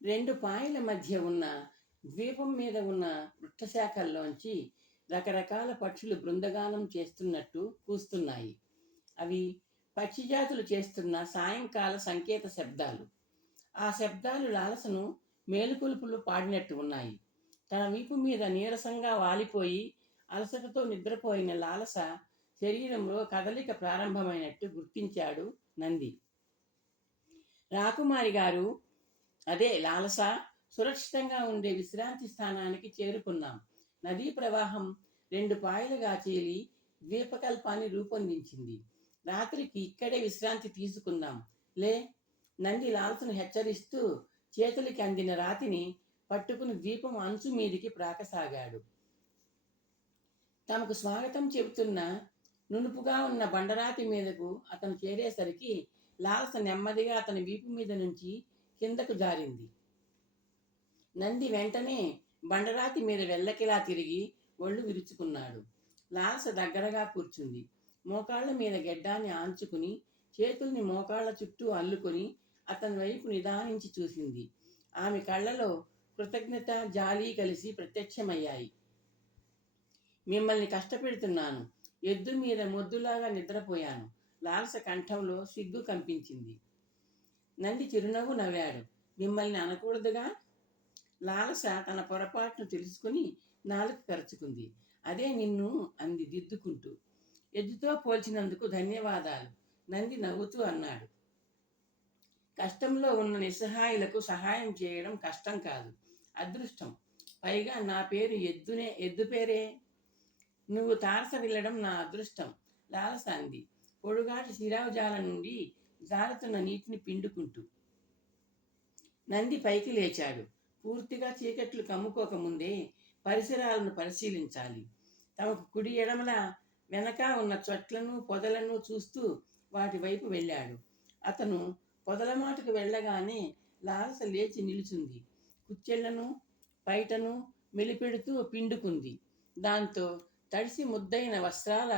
రెండు పాయల మధ్య ఉన్న ద్వీపం మీద ఉన్న వృక్షశాఖల్లోంచి రకరకాల పక్షులు బృందగానం చేస్తున్నట్టు కూస్తున్నాయి. అవి పక్షిజాతులు చేస్తున్న సాయంకాల సంకేత శబ్దాలు. ఆ శబ్దాలు లాలసను మేలుకొలుపులు పాడినట్టు ఉన్నాయి. తన వీపు మీద నీరసంగా వాలిపోయి అలసటతో నిద్రపోయిన లాలస శరీరంలో కదలిక ప్రారంభమైనట్టు గుర్తించాడు నంది. రాకుమారి గారు, అదే లాలస, సురక్షితంగా ఉండే విశ్రాంతి స్థానానికి చేరుకున్నాం. నదీ ప్రవాహం రెండు పాయలుగా చీలి ద్వీపకల్పాన్ని రూపొందించింది. రాత్రికి ఇక్కడే విశ్రాంతి తీసుకుందాం లే. నంది లాలసను హెచ్చరిస్తూ చేతులకి అందిన రాతిని పట్టుకుని ద్వీపం అంచు మీదికి ప్రాకసాగాడు. తమకు స్వాగతం చెబుతున్న నునుపుగా ఉన్న బండరాతి మీదకు అతను చేరేసరికి లాలస నెమ్మదిగా అతని వీపు మీద నుంచి కిందకు జారింది. నంది వెంటనే బండరాతి మీద వెల్లకిలా తిరిగి ఒళ్ళు విరుచుకున్నాడు. లాలస దగ్గరగా కూర్చుంది. మోకాళ్ల మీద గెడ్డాన్ని ఆంచుకుని చేతుల్ని మోకాళ్ల చుట్టూ అల్లుకొని అతని వైపు నిదానించి చూసింది. ఆమె కళ్ళలో కృతజ్ఞత, జాలి కలిసి ప్రత్యక్షమయ్యాయి. మిమ్మల్ని కష్టపెడుతున్నాను. ఎద్దు మీద మొద్దులాగా నిద్రపోయాను. లాలస కంఠంలో సిగ్గు కంపించింది. నంది చిరునవ్వు నవ్వాడు. మిమ్మల్ని అనకూడదుగా. లాలస తన పొరపాటును తెలుసుకుని నాలుక కరుచుకుంది. అదే నిన్ను అంది దిద్దుకుంటూ. ఎద్దుతో పోల్చినందుకు ధన్యవాదాలు, నంది నవ్వుతూ అన్నాడు. కష్టంలో ఉన్న నిస్సహాయులకు సహాయం చేయడం కష్టం కాదు, అదృష్టం. పైగా నా పేరు ఎద్దు పేరే. నువ్వు తారస వెళ్ళడం నా అదృష్టం, లాలస అంది పొడుగాటి శిరావజాల నుండి జారుతున్న నీటిని పిండుకుంటూ. నంది పైకి లేచాడు. పూర్తిగా చీకట్లు కమ్ముకోకముందే పరిసరాలను పరిశీలించాలి. తమకు కుడి ఎడమల వెనక ఉన్న చెట్లను పొదలను చూస్తూ వాటి వైపు వెళ్ళాడు. అతను పొదల మాటకు వెళ్ళగానే లాలస లేచి నిలుచుంది. కుచ్చెళ్లను పైటను మెలిపెడుతూ పిండుకుంది. దాంతో తడిసి ముద్దైన వస్త్రాల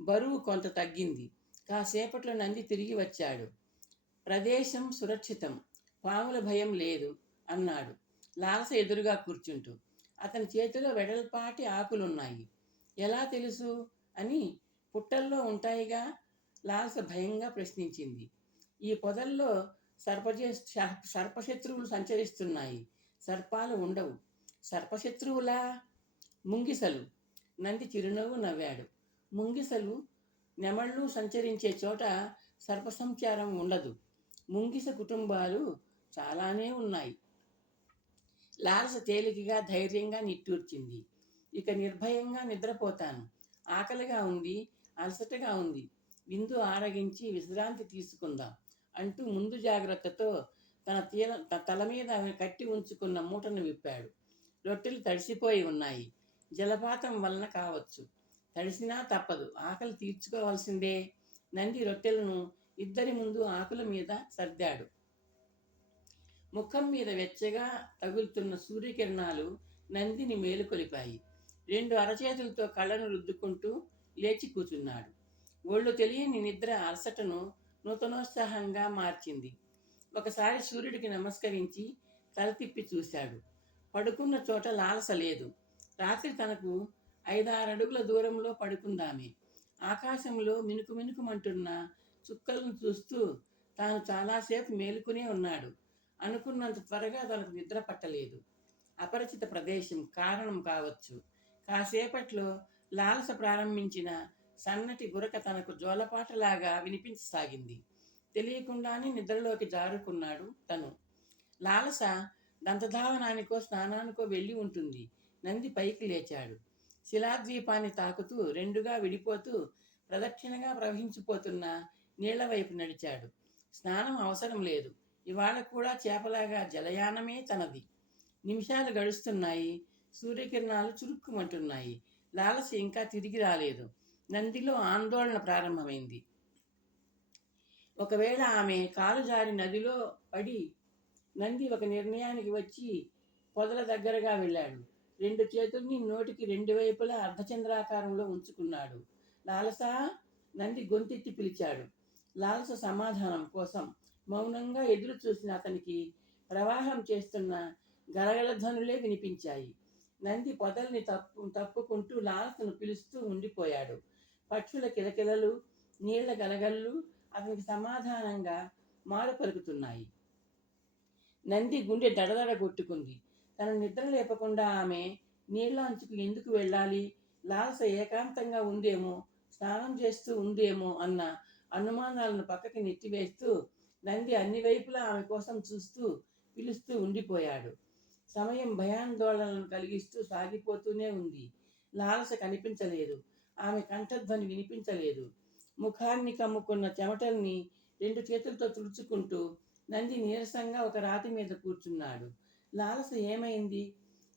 బరువు కొంత తగ్గింది. కాసేపట్లో నంది తిరిగి వచ్చాడు. ప్రదేశం సురక్షితం, పాముల భయం లేదు అన్నాడు లాలస ఎదురుగా కూర్చుంటూ. అతని చేతిలో వెడల్పాటి ఆకులున్నాయి. ఎలా తెలుసు అని. పుట్టల్లో ఉంటాయిగా, లాలస భయంగా ప్రశ్నించింది. ఈ పొదల్లో సర్పశత్రువులు సంచరిస్తున్నాయి. సర్పాలు ఉండవు. సర్పశత్రువులా? ముంగిసలు. నంది చిరునవ్వు నవ్వాడు. ముంగిసలు, నెమళ్ళు సంచరించే చోట సర్పసంచారం ఉండదు. ముంగిస కుటుంబాలు చాలానే ఉన్నాయి. లాలస తేలికగా ధైర్యంగా నిట్టూర్చింది. ఇక నిర్భయంగా నిద్రపోతాను. ఆకలిగా ఉంది, అలసటగా ఉంది. విందు ఆరగించి విశ్రాంతి తీసుకుందాం అంటూ ముందు జాగ్రత్తతో తన తల మీద కట్టి ఉంచుకున్న మూటను విప్పాడు. రొట్టెలు తడిసిపోయి ఉన్నాయి. జలపాతం వలన కావచ్చు. తడిసినా తప్పదు, ఆకలి తీర్చుకోవాల్సిందే. నంది రొట్టెలను ఇద్దరి ముందు ఆకుల మీద సర్దాడు. ముఖం మీద వెచ్చగా తగులుతున్న సూర్యకిరణాలు నందిని మేలుకొలిపాయి. రెండు అరచేతులతో కళ్ళను రుద్దుకుంటూ లేచి కూర్చున్నాడు. ఒళ్ళు తెలియని నిద్ర అలసటను నూతనోత్సాహంగా మార్చింది. ఒకసారి సూర్యుడికి నమస్కరించి తల తిప్పి చూశాడు. పడుకున్న చోట లాలస లేదు. రాత్రి తనకు 5-6 అడుగుల దూరంలో పడుకుందామే. ఆకాశంలో మినుకు మినుకుమంటున్న చుక్కలను చూస్తూ తాను చాలాసేపు మేలుకునే ఉన్నాడు. అనుకున్నంత త్వరగా తనకు నిద్ర పట్టలేదు. అపరిచిత ప్రదేశం కారణం కావచ్చు. కాసేపట్లో లాలస ప్రారంభించిన సన్నటి గురక తనకు జోలపాటలాగా వినిపించసాగింది. తెలియకుండానే నిద్రలోకి జారుకున్నాడు తను. లాలస దంతధావనానికో స్నానానికో వెళ్ళి ఉంటుంది. నంది పైకి లేచాడు. శిలాద్వీపాన్ని తాకుతూ రెండుగా విడిపోతూ ప్రదక్షిణగా ప్రవహించిపోతున్న నీళ్ల వైపు నడిచాడు. స్నానం అవసరం లేదు. ఇవాళ కూడా చేపలాగా జలయానమే తనది. నిమిషాలు గడుస్తున్నాయి. సూర్యకిరణాలు చురుక్కుమంటున్నాయి. లాలస ఇంకా తిరిగి రాలేదు. నందిలో ఆందోళన ప్రారంభమైంది. ఒకవేళ ఆమె కాలు జారి నదిలో పడి. నంది ఒక నిర్ణయానికి వచ్చి పొదల దగ్గరగా వెళ్ళాడు. రెండు చేతుల్ని నోటికి రెండు వైపులా అర్ధచంద్రాకారంలో ఉంచుకున్నాడు. లాలస, నంది గొంతెత్తి పిలిచాడు. లాలస సమాధానం కోసం మౌనంగా ఎదురు చూసిన అతనికి ప్రవాహం చేస్తున్న గలగల ధ్వనులే వినిపించాయి. నంది పొదల్ని తప్పుకుంటూ లాలసను పిలుస్తూ ఉండిపోయాడు. పక్షుల కిలకిలలు, నీళ్ల గలగళ్ళు అతనికి సమాధానంగా మారు పలుకుతున్నాయి. నంది గుండె దడదడ కొట్టుకుంది. తన నిద్ర లేపకుండా ఆమె నీళ్ల అంచుకు ఎందుకు వెళ్ళాలి? లాలస ఏకాంతంగా ఉందేమో, స్నానం చేస్తూ ఉందేమో అన్న అనుమానాలను పక్కకి నెట్టివేస్తూ నంది అన్ని వైపులా ఆమె కోసం చూస్తూ పిలుస్తూ ఉండిపోయాడు. సమయం భయాందోళనలను కలిగిస్తూ సాగిపోతూనే ఉంది. లాలస కనిపించలేదు. ఆమె కంఠధ్వని వినిపించలేదు. ముఖాన్ని కమ్ముకున్న చెమటల్ని 2 చేతులతో తుడుచుకుంటూ నంది నీరసంగా ఒక రాతి మీద కూర్చున్నాడు. లాలస ఏమైంది?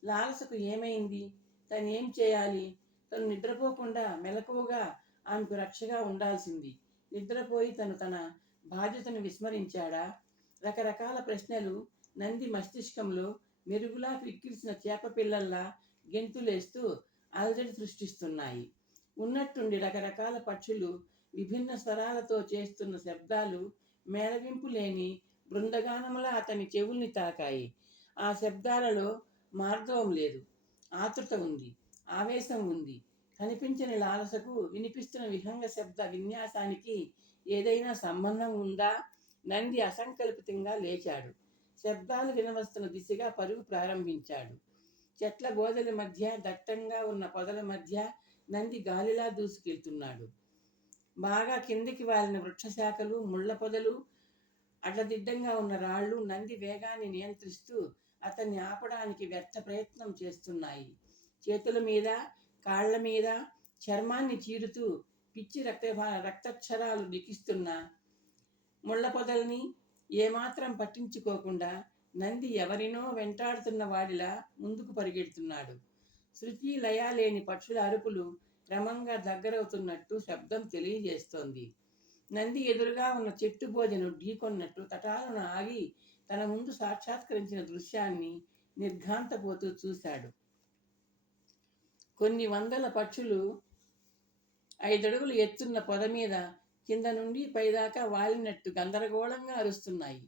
లాలసకు ఏమైంది? తను ఏం చేయాలి? తను నిద్రపోకుండా మెలకువగా ఆమెకు రక్షగా ఉండాల్సింది. నిద్రపోయి తన బాధ్యతను విస్మరించాడా? రకరకాల ప్రశ్నలు నంది మస్తిష్కంలో మెరుగులా క్రిక్కిరిసిన చేప పిల్లల్లా గెంతులేస్తూ అలజడి సృష్టిస్తున్నాయి. ఉన్నట్టుండి రకరకాల పక్షులు విభిన్న స్వరాలతో చేస్తున్న శబ్దాలు మేళవింపు లేని బృందగానములా అతని చెవుల్ని తాకాయి. ఆ శబ్దాలలో మార్దవం లేదు, ఆతృత ఉంది, ఆవేశం ఉంది. కనిపించని లాలసకు వినిపిస్తున్న విహంగ శబ్ద విన్యాసానికి ఏదైనా సంబంధం ఉందా? నంది అసంకల్పితంగా లేచాడు. శబ్దాలు వినవస్తున్న దిశగా పరుగు ప్రారంభించాడు. చెట్ల గోదల మధ్య, దట్టంగా ఉన్న పొదల మధ్య నంది గాలిలా దూసుకెళ్తున్నాడు. బాగా కిందికి వాలిన వృక్షశాఖలు, ముళ్ళ పొదలు, అడ్డదిడ్డంగా ఉన్న రాళ్ళు నంది వేగాన్ని నియంత్రిస్తూ అతన్ని ఆపడానికి వ్యర్థ ప్రయత్నం చేస్తున్నాయి. చేతుల మీద, కాళ్ల మీద చర్మాన్ని చీరుతూ పిచ్చి రక్తక్షరాలు లిఖిస్తున్న ముళ్ళ పొదల్ని ఏమాత్రం పట్టించుకోకుండా నంది ఎవరినో వెంటాడుతున్న వాడిలా ముందుకు పరిగెడుతున్నాడు. శృతి లయ లేని పక్షుల అరుపులు క్రమంగా దగ్గరవుతున్నట్టు శబ్దం తెలియజేస్తోంది. నంది ఎదురుగా ఉన్న చెట్టు బోధను ఢీకొన్నట్టు తటాలను ఆగి తన ముందు సాక్షాత్కరించిన దృశ్యాన్ని నిర్ఘాంతపోతూ చూశాడు. కొన్ని వందల పక్షులు 5 అడుగులు ఎత్తున్న పొద మీద కింద నుండి పైదాకా వాలినట్టు గందరగోళంగా అరుస్తున్నాయి.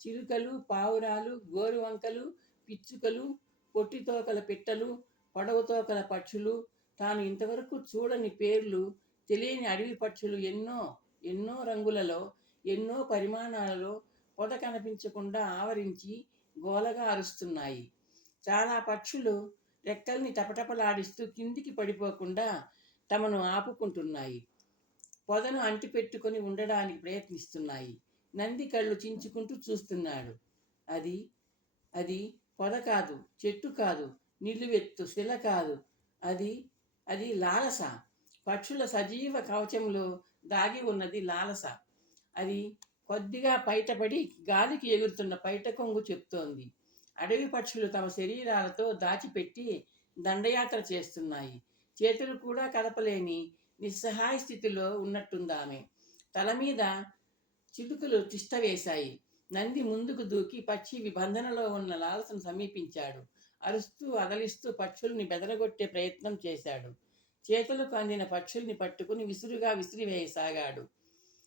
చిలుకలు, పావురాలు, గోరువంకలు, పిచ్చుకలు, పొట్టితోకల పిట్టలు, పొడవుతోకల పక్షులు, తాను ఇంతవరకు చూడని పేర్లు తెలియని అడవి పక్షులు ఎన్నో రంగులలో, ఎన్నో పరిమాణాలలో పొద కనిపించకుండా ఆవరించి గోలగా అరుస్తున్నాయి. చాలా పక్షులు రెక్కల్ని టపటపలాడిస్తూ కిందికి పడిపోకుండా తమను ఆపుకుంటున్నాయి. పొదను అంటిపెట్టుకొని ఉండడానికి ప్రయత్నిస్తున్నాయి. నంది కళ్ళు చించుకుంటూ చూస్తున్నాడు. అది పొద కాదు, చెట్టు కాదు, నిలువెత్తు శిల కాదు. అది లాలస. పక్షుల సజీవ కవచంలో దాగి ఉన్నది లాలస. అది కొద్దిగా బయటపడి గాలికి ఎగురుతున్న పైట కొంగు చెప్తోంది. అడవి పక్షులు తమ శరీరాలతో దాచిపెట్టి దండయాత్ర చేస్తున్నాయి. చేతులు కూడా కదపలేని నిస్సహాయ స్థితిలో ఉన్నట్టుందామె. తల మీద చిలుకలు తిష్ట వేశాయి. నంది ముందుకు దూకి పక్షి బంధనలో ఉన్న లాలసను సమీపించాడు. అరుస్తూ అదలిస్తూ పక్షుల్ని బెదరగొట్టే ప్రయత్నం చేశాడు. చేతులకు అందిన పక్షుల్ని పట్టుకుని విసురుగా విసిరివేయసాగాడు.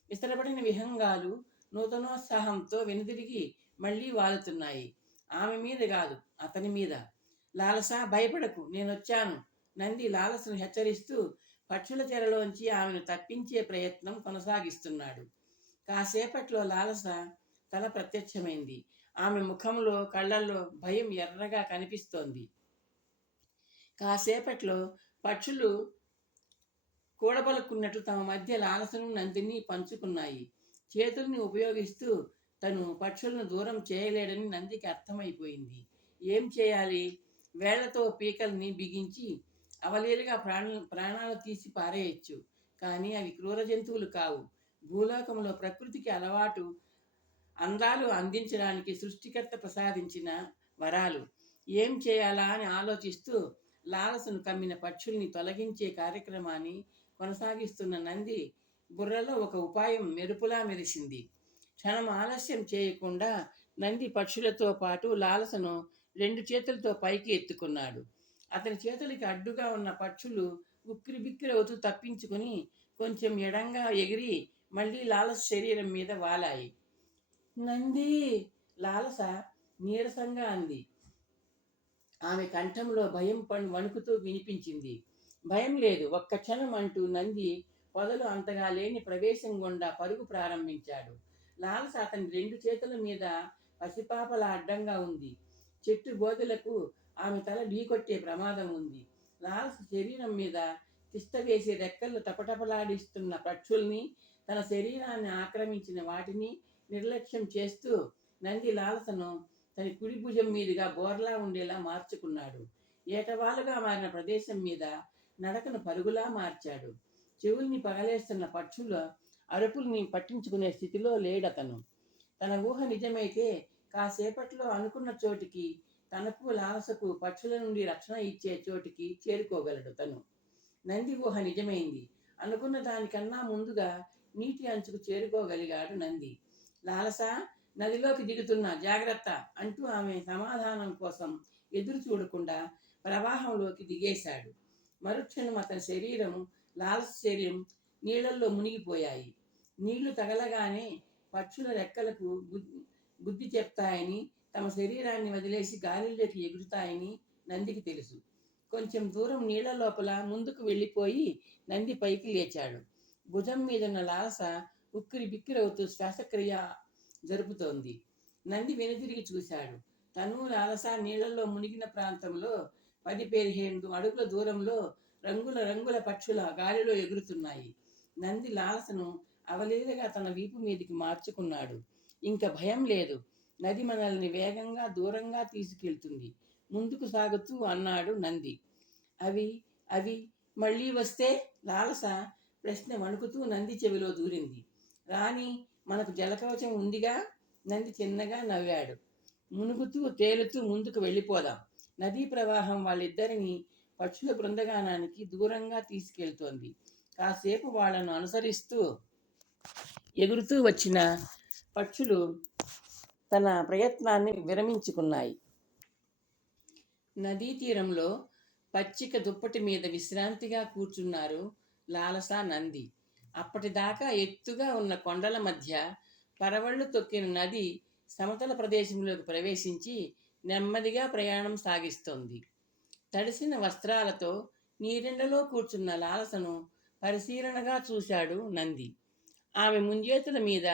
విసరబడిన విహంగాలు నూతనోత్సాహంతో వెనుదిరిగి మళ్లీ వాలుతున్నాయి. ఆమె మీద కాదు, అతని మీద. లాలస, భయపడకు, నేనొచ్చాను. నంది లాలసను హెచ్చరిస్తూ పక్షుల చెరలోంచి ఆమెను తప్పించే ప్రయత్నం కొనసాగిస్తున్నాడు. కాసేపట్లో లాలస తల ప్రత్యక్షమైంది. ఆమె ముఖంలో, కళ్ళల్లో భయం ఎర్రగా కనిపిస్తోంది. కాసేపట్లో పక్షులు కూడబలుకున్నట్టు తమ మధ్య లాలసను నందిని పంచుకున్నాయి. చేతుల్ని ఉపయోగిస్తూ తను పక్షులను దూరం చేయలేడని నందికి అర్థమైపోయింది. ఏం చేయాలి? వేళ్లతో పీకల్ని బిగించి అవలీలుగా ప్రాణాలు తీసి పారేయచ్చు. కానీ అవి క్రూర జంతువులు కావు. భూలోకంలో ప్రకృతికి అలవాటు అందాలు అందించడానికి సృష్టికర్త ప్రసాదించిన వరాలు. ఏం చేయాలా అని ఆలోచిస్తూ లాలసను కమ్మిన పక్షుల్ని తొలగించే కార్యక్రమాన్ని కొనసాగిస్తున్న నంది బుర్రలో ఒక ఉపాయం మెరుపులా మెరిసింది. క్షణం ఆలస్యం చేయకుండా నంది పక్షులతో పాటు లాలసను 2 చేతులతో పైకి ఎత్తుకున్నాడు. అతని చేతులకి అడ్డుగా ఉన్న పక్షులు ఉక్కిరిబిక్కిరవుతూ తప్పించుకుని కొంచెం ఎడంగా ఎగిరి మళ్ళీ లాలస శరీరం మీద వాలాయి. నంది! లాలస నీరసంగా అంది. ఆమె కంఠంలో భయం వణుకుతూ వినిపించింది. భయం లేదు, ఒక్క క్షణం అంటూ నంది పొదలు అంతగా లేని ప్రవేశం గుండా పరుగు ప్రారంభించాడు. లాలస అతని 2 చేతుల మీద పసిపాపల అడ్డంగా ఉంది. చెట్టు బోదెలకు ఆమె తల ఢీకొట్టే ప్రమాదం ఉంది. లాలస శరీరం మీద తిష్ట వేసి రెక్కలు టపటపలాడిస్తున్న పక్షుల్ని, తన శరీరాన్ని ఆక్రమించిన వాటిని నిర్లక్ష్యం చేస్తూ నంది లాలసను తన కుడి భుజం మీదుగా బోర్లా ఉండేలా మార్చుకున్నాడు. ఏటవాలుగా మారిన ప్రదేశం మీద నడకను పరుగులా మార్చాడు. చెవుల్ని పగలేస్తున్న పక్షుల అరుపుల్ని పట్టించుకునే స్థితిలో లేడతను. తన ఊహ నిజమైతే కాసేపట్లో అనుకున్న చోటికి, తనకు లాలసకు పక్షుల నుండి రక్షణ ఇచ్చే చోటికి చేరుకోగలడు తను. నంది ఊహ నిజమైంది. అనుకున్న దానికన్నా ముందుగా నీటి అంచుకు చేరుకోగలిగాడు నంది. లాలస, నదిలోకి దిగుతున్నా, జాగ్రత్త అంటూ ఆమె సమాధానం కోసం ఎదురు చూడకుండా ప్రవాహంలోకి దిగేశాడు. మరుక్షణం అతని శరీరం, లాలస శరీరం నీళ్లలో మునిగిపోయాయి. నీళ్లు తగలగానే పక్షుల రెక్కలకు బుద్ధి చెప్తాయని, తమ శరీరాన్ని వదిలేసి గాలిలోకి ఎగురుతాయని నందికి తెలుసు. కొంచెం దూరం నీళ్ల లోపల ముందుకు వెళ్ళిపోయి నంది పైకి లేచాడు. భుజం మీదున్న లాలస ఉక్కిరి బిక్కిరవుతూ శ్వాసక్రియ జరుపుతోంది. నంది వెనుదిరిగి చూశాడు. తను లాలస నీళ్లలో మునిగిన ప్రాంతంలో 10-15 అడుగుల దూరంలో రంగుల రంగుల పక్షుల గాలిలో ఎగురుతున్నాయి. నంది లాలసను అవలీలగా తన వీపు మీదికి మార్చుకున్నాడు. ఇంక భయం లేదు. నది మనల్ని వేగంగా దూరంగా తీసుకెళ్తుంది. ముందుకు సాగుతూ అన్నాడు నంది. అవి అవి మళ్ళీ వస్తే? లాలస ప్రశ్న వణుకుతూ నంది చెవిలో దూరింది. రాణి, మనకు జలకవచం ఉందిగా. నంది చిన్నగా నవ్వాడు. మునుగుతూ తేలుతూ ముందుకు వెళ్ళిపోదాం. నదీ ప్రవాహం వాళ్ళిద్దరినీ పక్షుల బృందగానానికి దూరంగా తీసుకెళ్తోంది. కాసేపు వాళ్లను అనుసరిస్తూ ఎగురుతూ వచ్చిన పక్షులు తన ప్రయత్నాన్ని విరమించుకున్నాయి. నదీ తీరంలో పచ్చిక దుప్పటి మీద విశ్రాంతిగా కూర్చున్నారు లాలస, నంది. అప్పటిదాకా ఎత్తుగా ఉన్న కొండల మధ్య పరవళ్లు తొక్కిన నది సమతల ప్రదేశంలోకి ప్రవేశించి నెమ్మదిగా ప్రయాణం సాగిస్తోంది. తడిసిన వస్త్రాలతో నీరెండలో కూర్చున్న లాలసను పరిశీలనగా చూశాడు నంది. ఆమె ముంజేతుల మీద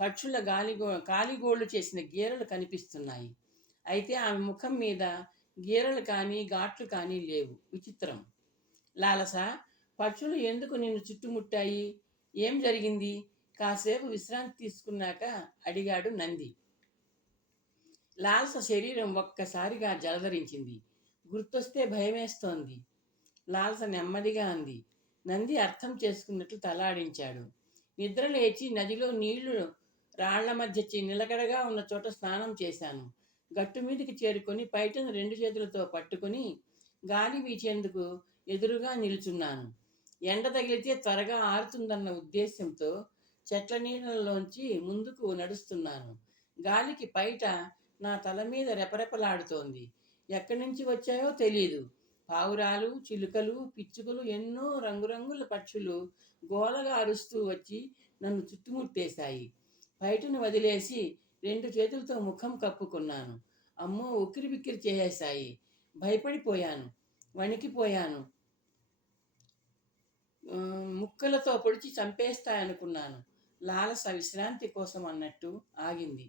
పక్షుల కాలిగోళ్లు చేసిన గీరలు కనిపిస్తున్నాయి. అయితే ఆమె ముఖం మీద గీరలు కానీ ఘాట్లు కానీ లేవు. విచిత్రం. లాలస, పక్షులు ఎందుకు నిన్ను చుట్టుముట్టాయి? ఏం జరిగింది? కాసేపు విశ్రాంతి తీసుకున్నాక అడిగాడు నంది. లాలస శరీరం ఒక్కసారిగా జలధరించింది. గుర్తొస్తే భయమేస్తోంది. లాలస నెమ్మదిగా అంది. నంది అర్థం చేసుకున్నట్లు తలాడించాడు. నిద్ర లేచి నదిలో నీళ్లు రాళ్ల మధ్య నిలకడగా ఉన్న చోట స్నానం చేశాను. గట్టు మీదికి చేరుకొని పైటను 2 చేతులతో పట్టుకుని గాలి వీచేందుకు ఎదురుగా నిలుచున్నాను. ఎండ తగిలితే త్వరగా ఆరుతుందన్న ఉద్దేశంతో చెట్ల నీళ్ళలోంచి ముందుకు నడుస్తున్నాను. గాలికి పైట నా తల మీద రెపరెపలాడుతోంది. ఎక్కడి నుంచి వచ్చాయో తెలీదు. పావురాలు, చిలుకలు, పిచ్చుకలు, ఎన్నో రంగురంగుల పక్షులు గోలగా అరుస్తూ వచ్చి నన్ను చుట్టుముట్టేశాయి. బయటను వదిలేసి 2 చేతులతో ముఖం కప్పుకున్నాను. అమ్మో, ఉక్కిరి బిక్కిరి చేసేశాయి. భయపడిపోయాను, వణికిపోయాను. ముక్కలతో పొడిచి చంపేస్తాయనుకున్నాను. లాలస విశ్రాంతి కోసం అన్నట్టు ఆగింది.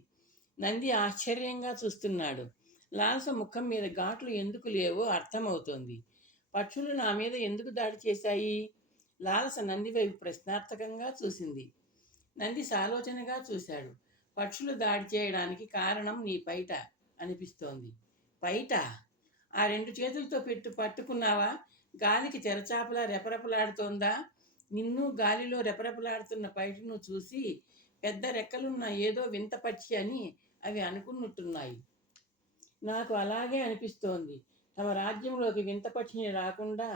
నంది ఆశ్చర్యంగా చూస్తున్నాడు. లాలస ముఖం మీద ఘాట్లు ఎందుకు లేవో అర్థమవుతోంది. పక్షులు నా మీద ఎందుకు దాడి చేశాయి? లాలస నంది వైపు ప్రశ్నార్థకంగా చూసింది. నంది సాలోచనగా చూశాడు. పక్షులు దాడి చేయడానికి కారణం నీ పైట అనిపిస్తోంది. పైట? ఆ 2 చేతులతో పట్టుకున్నావా? గాలికి తెరచాపలా రెపరెపలాడుతోందా? నిన్ను గాలిలో రెపరెపలాడుతున్న పైటను చూసి పెద్ద రెక్కలున్న ఏదో వింత పక్షి అని అవి అనుకున్నట్టున్నాయి. నాకు అలాగే అనిపిస్తోంది. తమ రాజ్యంలోకి వింత పక్షిని రాకుండా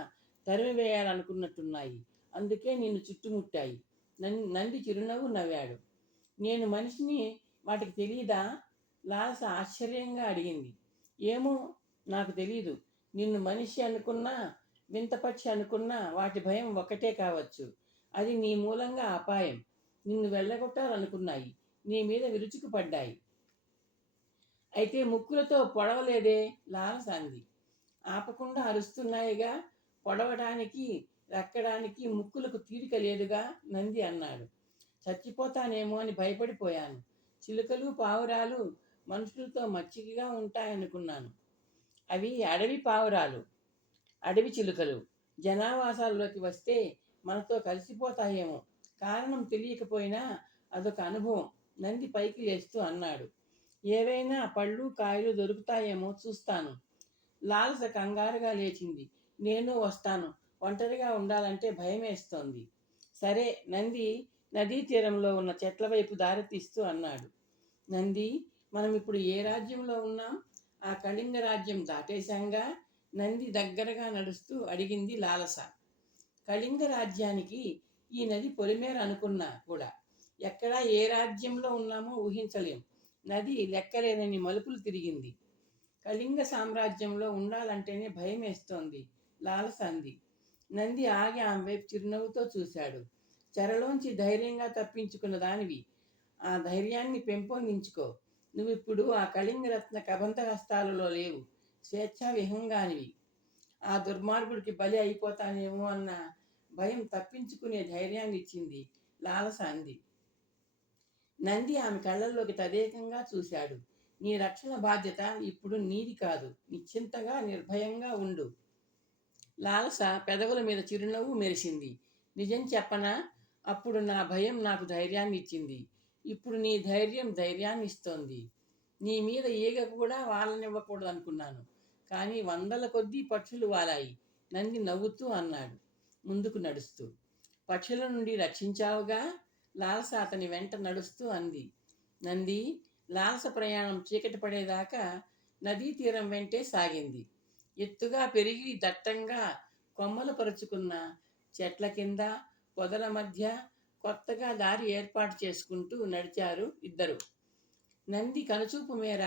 తరిమివేయాలనుకున్నట్టున్నాయి. అందుకే నిన్ను చుట్టుముట్టాయి. నంది చిరునవ్వు నవ్వాడు. నేను మనిషిని వాటికి తెలీదా? లాలస ఆశ్చర్యంగా అడిగింది. ఏమో, నాకు తెలీదు. నిన్ను మనిషి అనుకున్నా, వింత పక్షి అనుకున్నా వాటి భయం ఒక్కటే కావచ్చు. అది నీ మూలంగా అపాయం. నిన్ను వెళ్ళగొట్టాలనుకున్నాయి. నీ మీద విరుచుకుపడ్డాయి. అయితే ముక్కులతో పొడవలేదే లాలస అంది. ఆపకుండా అరుస్తున్నాయిగా, పొడవడానికి రక్కడానికి ముక్కులకు తీరిక లేదుగా నంది అన్నాడు. చచ్చిపోతానేమో అని భయపడిపోయాను. చిలుకలు పావురాలు మనుషులతో మచ్చికగా ఉంటాయనుకున్నాను. అవి అడవి పావురాలు, అడవి చిలుకలు. జనావాసాల్లోకి వస్తే మనతో కలిసిపోతాయేమో. కారణం తెలియకపోయినా అదొక అనుభవం. నంది పైకి లేస్తూ అన్నాడు. ఏవైనా పళ్ళు కాయలు దొరుకుతాయేమో చూస్తాను. లాలస కంగారుగా లేచింది. నేను వస్తాను. ఒంటరిగా ఉండాలంటే భయమేస్తోంది. సరే నంది నదీ తీరంలో ఉన్న చెట్ల వైపు దారితీస్తూ అన్నాడు. నంది, మనం ఇప్పుడు ఏ రాజ్యంలో ఉన్నాం? ఆ కళింగ రాజ్యం దాటేశాంగా? నంది దగ్గరగా నడుస్తూ అడిగింది లాలస. కళింగ రాజ్యానికి ఈ నది పొలిమేర అనుకున్నా కూడా ఎక్కడా ఏ రాజ్యంలో ఉన్నామో ఊహించలేం. నది లెక్కలేనని మలుపులు తిరిగింది. కళింగ సామ్రాజ్యంలో ఉండాలంటేనే భయం వేస్తోంది లాలస అంది. నంది ఆగి ఆమె వైపు చిరునవ్వుతో చూశాడు. చెరలోంచి ధైర్యంగా తప్పించుకున్న దానివి. ఆ ధైర్యాన్ని పెంపొందించుకో. నువ్విప్పుడు ఆ కళింగరత్న కబంధ హస్తాలలో లేవు. స్వేచ్ఛా విహంగానివి. ఆ దుర్మార్గుడికి బలి అయిపోతానేమో అన్న భయం తప్పించుకునే ధైర్యాన్ని ఇచ్చింది లాలస అంది. నంది ఆమె కళ్ళల్లోకి తదేకంగా చూశాడు. నీ రక్షణ బాధ్యత ఇప్పుడు నీది కాదు. నిశ్చింతగా నిర్భయంగా ఉండు. లాలస పెదవుల మీద చిరునవ్వు మెరిసింది. నిజం చెప్పనా? అప్పుడు నా భయం నాకు ధైర్యాన్ని ఇచ్చింది. ఇప్పుడు నీ ధైర్యం ధైర్యాన్ని ఇస్తోంది. నీ మీద ఈగ కూడా వాలనివ్వకూడదు అనుకున్నాను. కానీ వందల కొద్దీ పక్షులు వాలాయి. నంది నవ్వుతూ అన్నాడు, ముందుకు నడుస్తూ. పక్షుల నుండి రక్షించావుగా? లాలస అతని వెంట నడుస్తూ అంది. నంది లాలస ప్రయాణం చీకటి పడేదాకా నదీ తీరం వెంటే సాగింది. ఎత్తుగా పెరిగి దట్టంగా కొమ్మలు పరుచుకున్న చెట్ల కింద పొదల మధ్య కొత్తగా దారి ఏర్పాటు చేసుకుంటూ నడిచారు ఇద్దరు. నంది కనుచూపు మేర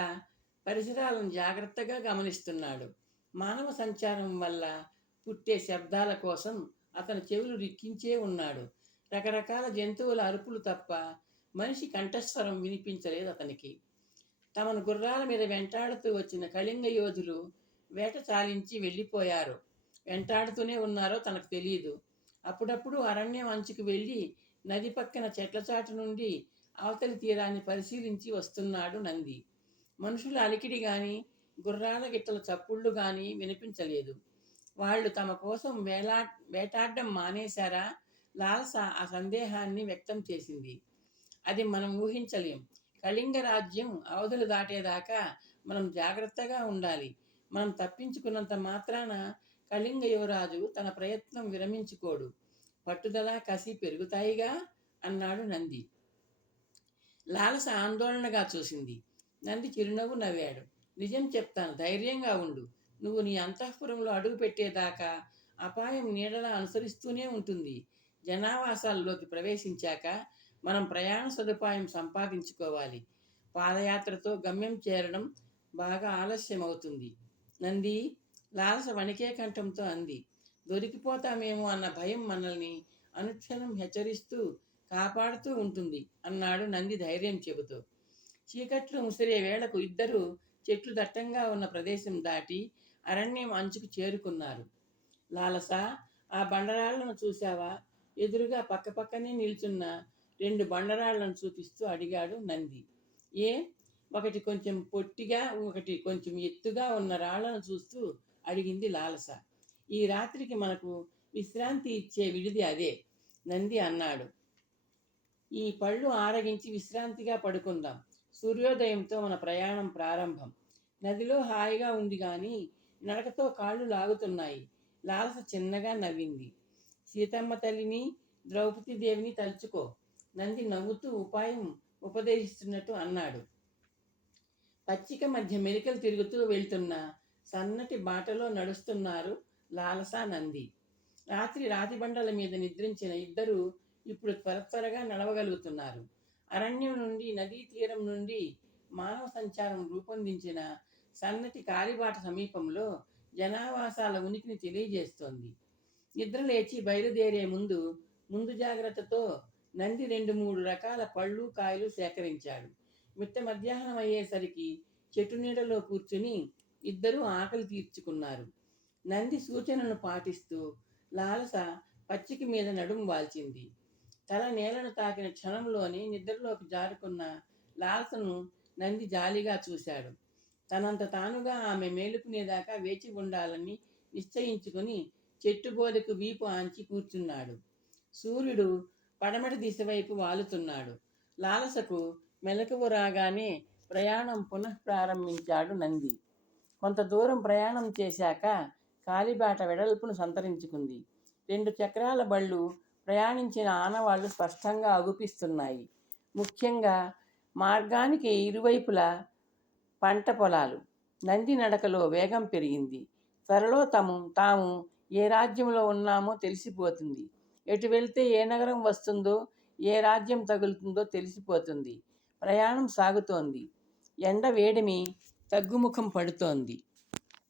పరిసరాలను జాగ్రత్తగా గమనిస్తున్నాడు. మానవ సంచారం వల్ల పుట్టే శబ్దాల కోసం అతని చెవులు రిక్కించే ఉన్నాడు. రకరకాల జంతువుల అరుపులు తప్ప మనిషి కంఠస్వరం వినిపించలేదు అతనికి. తమను గుర్రాల మీద వెంటాడుతూ వచ్చిన కళింగ యోధులు వేట చాలించి వెళ్ళిపోయారు. వెంటాడుతూనే ఉన్నారో తనకు తెలియదు. అప్పుడప్పుడు అరణ్యం అంచుకు వెళ్ళి నది పక్కన చెట్ల చాటు నుండి అవతలి తీరాన్ని పరిశీలించి వస్తున్నాడు నంది. మనుషుల అలికిడి గాని గుర్రాల గిట్టల చప్పుళ్ళు గాని వినిపించలేదు. వాళ్ళు తమ కోసం వేటాడడం మానేశారా? లాలస ఆ సందేహాన్ని వ్యక్తం చేసింది. అది మనం ఊహించలేం. కళింగ రాజ్యం అవధులు దాటేదాకా మనం జాగ్రత్తగా ఉండాలి. మనం తప్పించుకున్నంత మాత్రాన కళింగ యువరాజు తన ప్రయత్నం విరమించుకోడు. పట్టుదల కసి పెరుగుతాయిగా అన్నాడు నంది. లాలస ఆందోళనగా చూసింది. నంది చిరునవ్వు నవ్వాడు. నిజం చెప్తాను, ధైర్యంగా ఉండు. నువ్వు నీ అంతఃపురంలో అడుగు పెట్టేదాకా అపాయం నీడలా అనుసరిస్తూనే ఉంటుంది. జనావాసాల్లోకి ప్రవేశించాక మనం ప్రయాణ సదుపాయం సంపాదించుకోవాలి. పాదయాత్రతో గమ్యం చేరడం బాగా ఆలస్యం అవుతుంది. నంది, లాలస వణికే కంఠంతో అంది. దొరికిపోతామేమో అన్న భయం మనల్ని అనుక్షణం హెచ్చరిస్తూ కాపాడుతూ ఉంటుంది అన్నాడు నంది ధైర్యం చెబుతూ. చీకట్లు ముసిరే వేళకు ఇద్దరు చెట్లు దట్టంగా ఉన్న ప్రదేశం దాటి అరణ్యం అంచుకు చేరుకున్నారు. లాలస, ఆ బండరాళ్లను చూశావా? ఎదురుగా పక్కపక్కనే నిల్చున్న రెండు బండరాళ్లను చూపిస్తూ అడిగాడు నంది. ఏ? ఒకటి కొంచెం పొట్టిగా, ఒకటి కొంచెం ఎత్తుగా ఉన్న రాళ్లను చూస్తూ అడిగింది లాలస. ఈ రాత్రికి మనకు విశ్రాంతి ఇచ్చే విడిది అదే, నంది అన్నాడు. ఈ పళ్ళు ఆరగించి విశ్రాంతిగా పడుకుందాం. సూర్యోదయంతో మన ప్రయాణం ప్రారంభం. నదిలో హాయిగా ఉంది కానీ నడకతో కాళ్ళు లాగుతున్నాయి. లాలస చిన్నగా నవ్వింది. సీతమ్మ తల్లిని, ద్రౌపదీదేవిని తలుచుకో, నంది నవ్వుతూ ఉపాయం ఉపదేశిస్తున్నట్టు అన్నాడు. పచ్చిక మధ్య మెలికలు తిరుగుతూ వెళ్తున్న సన్నటి బాటలో నడుస్తున్నారు లాలస నంది. రాతి బండల మీద నిద్రించిన ఇద్దరు ఇప్పుడు త్వరగా నడవగలుగుతున్నారు. అరణ్యం నుండి నదీ తీరం నుండి మానవ సంచారం రూపొందించిన సన్నటి కాలిబాట సమీపంలో జనావాసాల ఉనికిని తెలియజేస్తోంది. నిద్ర లేచి బయలుదేరే ముందు జాగ్రత్తతో నంది 2-3 రకాల పళ్ళు కాయలు సేకరించాడు. మిట్ట మధ్యాహ్నం అయ్యేసరికి చెట్టు నీడలో కూర్చుని ఇద్దరూ ఆకలి తీర్చుకున్నారు. నంది సూచనను పాటిస్తూ లాలస పచ్చిక మీద నడుము వాల్చింది. తల నేలను తాకిన క్షణంలోనే నిద్రలోకి జారుకున్న లాలసను నంది జాలిగా చూశాడు. తనంత తానుగా ఆమె మేలుకునేదాకా వేచి ఉండాలని నిశ్చయించుకుని చెట్టు బోదెకు వీపు ఆంచి కూర్చున్నాడు. సూర్యుడు పడమటి దిశ వైపు వాలుతున్నాడు. లాలసకు మెలకువ రాగానే ప్రయాణం పునఃప్రారంభించాడు నంది. కొంత దూరం ప్రయాణం చేశాక కాలిబాట వెడల్పును సంతరించుకుంది. 2 చక్రాల బళ్ళు ప్రయాణించిన ఆనవాళ్లు స్పష్టంగా అగుపిస్తున్నాయి. ముఖ్యంగా మార్గానికి ఇరువైపులా పంట పొలాలు. నంది నడకలో వేగం పెరిగింది. త్వరలో తాము ఏ రాజ్యంలో ఉన్నామో తెలిసిపోతుంది. ఎటు వెళ్తే ఏ నగరం వస్తుందో, ఏ రాజ్యం తగులుతుందో తెలిసిపోతుంది. ప్రయాణం సాగుతోంది. ఎండ వేడిమి తగ్గుముఖం పడుతోంది.